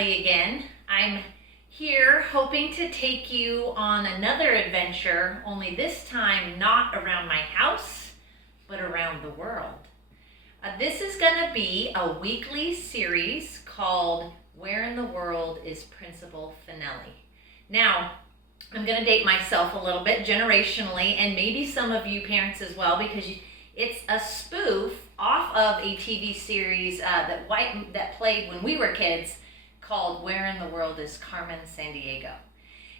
Fanelli again. I'm here hoping to take you on another adventure, only this time not around my house, but around the world. This is going to be a weekly series called Where in the World is Principal Fanelli? Now, I'm going to date myself a little bit generationally, and maybe some of you parents as well, because it's a spoof off of a TV series that played when we were kids called Where in the World is Carmen Sandiego?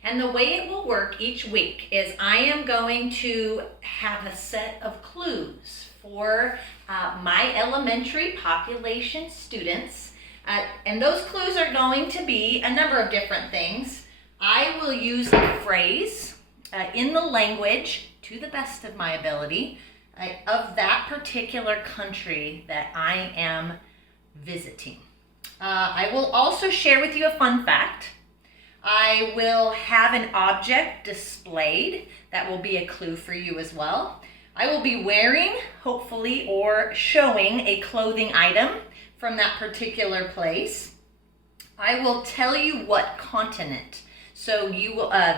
And the way it will work each week is I am going to have a set of clues for my elementary population students. And those clues are going to be a number of different things. I will use a phrase in the language to the best of my ability of that particular country that I am visiting. I will also share with you a fun fact. I will have an object displayed that will be a clue for you as well. I will be wearing, hopefully, or showing a clothing item from that particular place. I will tell you what continent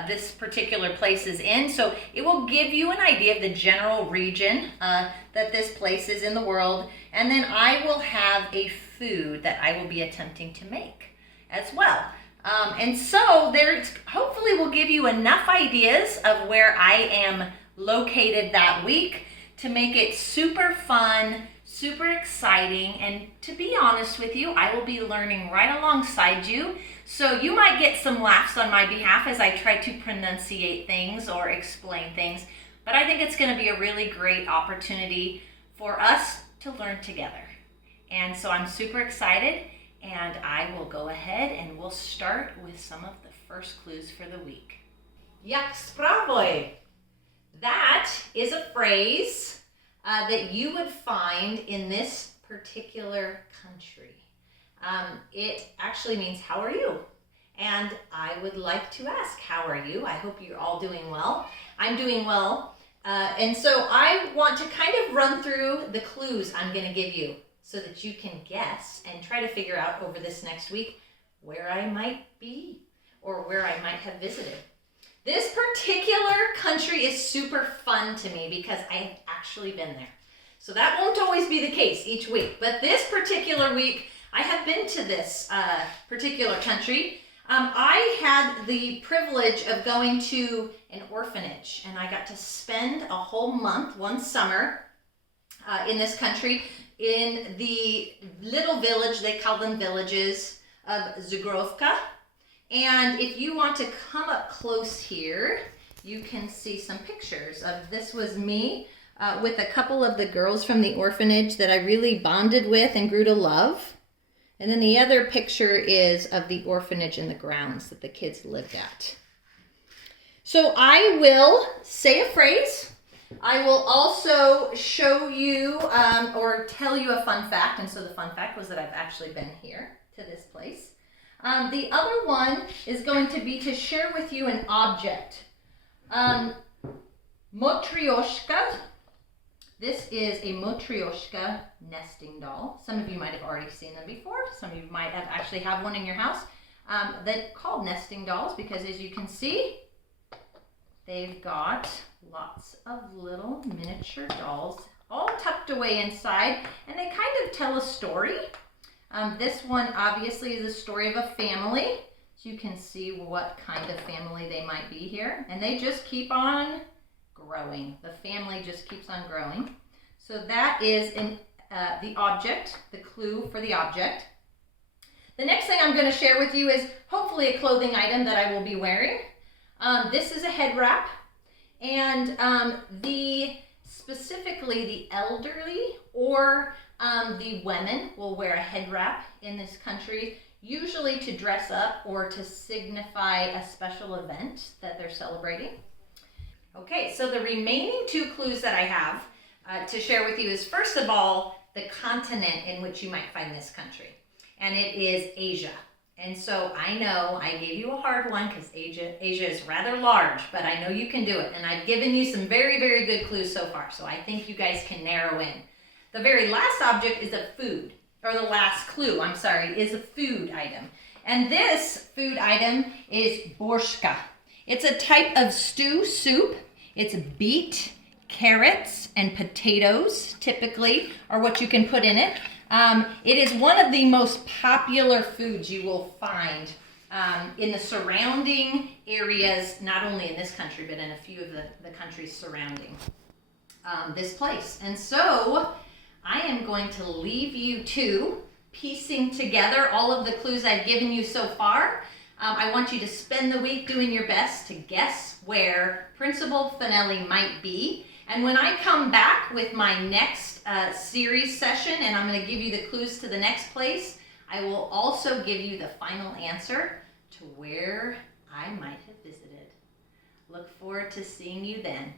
this particular place is in. So it will give you an idea of the general region that this place is in the world. And then I will have a food that I will be attempting to make as well. And so there hopefully will give you enough ideas of where I am located that week to make it super fun, super exciting, and to be honest with you, I will be learning right alongside you. So you might get some laughs on my behalf as I try to pronunciate things or explain things, but I think it's going to be a really great opportunity for us to learn together. And so I'm super excited, and I will go ahead and we'll start with some of the first clues for the week. Jak sprawoj? That is a phrase that you would find in this particular country. It actually means, how are you? And I would like to ask, how are you? I hope you're all doing well. I'm doing well. And so I want to kind of run through the clues I'm going to give you so that you can guess and try to figure out over this next week where I might be or where I might have visited. This particular country is super fun to me because I've actually been there. So that won't always be the case each week, but this particular week, I have been to this particular country. I had the privilege of going to an orphanage, and I got to spend a whole month, one summer, in this country, in the little village, they call them villages, of Zagrovka. And if you want to come up close here, you can see some pictures of this was me with a couple of the girls from the orphanage that I really bonded with and grew to love. And then the other picture is of the orphanage and the grounds that the kids lived at. So I will say a phrase. I will also show you or tell you a fun fact. And so the fun fact was that I've actually been here to this place. The other one is going to be to share with you an object. Matryoshka. This is a Matryoshka nesting doll. Some of you might have already seen them before. Some of you might have actually have one in your house. They're called nesting dolls because, as you can see, they've got lots of little miniature dolls all tucked away inside, and they kind of tell a story. This one obviously is the story of a family. So you can see what kind of family they might be here. And they just keep on growing. The family just keeps on growing. So that is the object, the clue for the object. The next thing I'm going to share with you is hopefully a clothing item that I will be wearing. This is a head wrap. And specifically the elderly or the women will wear a head wrap in this country, usually to dress up or to signify a special event that they're celebrating. Okay, so the remaining two clues that I have to share with you is, first of all, the continent in which you might find this country. And it is Asia. And so I know I gave you a hard one because Asia is rather large, but I know you can do it. And I've given you some very, very good clues so far. So I think you guys can narrow in. The very last object is a food, or the last clue, I'm sorry, is a food item. And this food item is borscht. It's a type of stew soup. It's beet, carrots, and potatoes, typically, are what you can put in it. It is one of the most popular foods you will find in the surrounding areas, not only in this country, but in a few of the countries surrounding this place. And so I am going to leave you to piecing together all of the clues I've given you so far. I want you to spend the week doing your best to guess where Principal Fanelli might be. And when I come back with my next series session, and I'm going to give you the clues to the next place, I will also give you the final answer to where I might have visited. Look forward to seeing you then.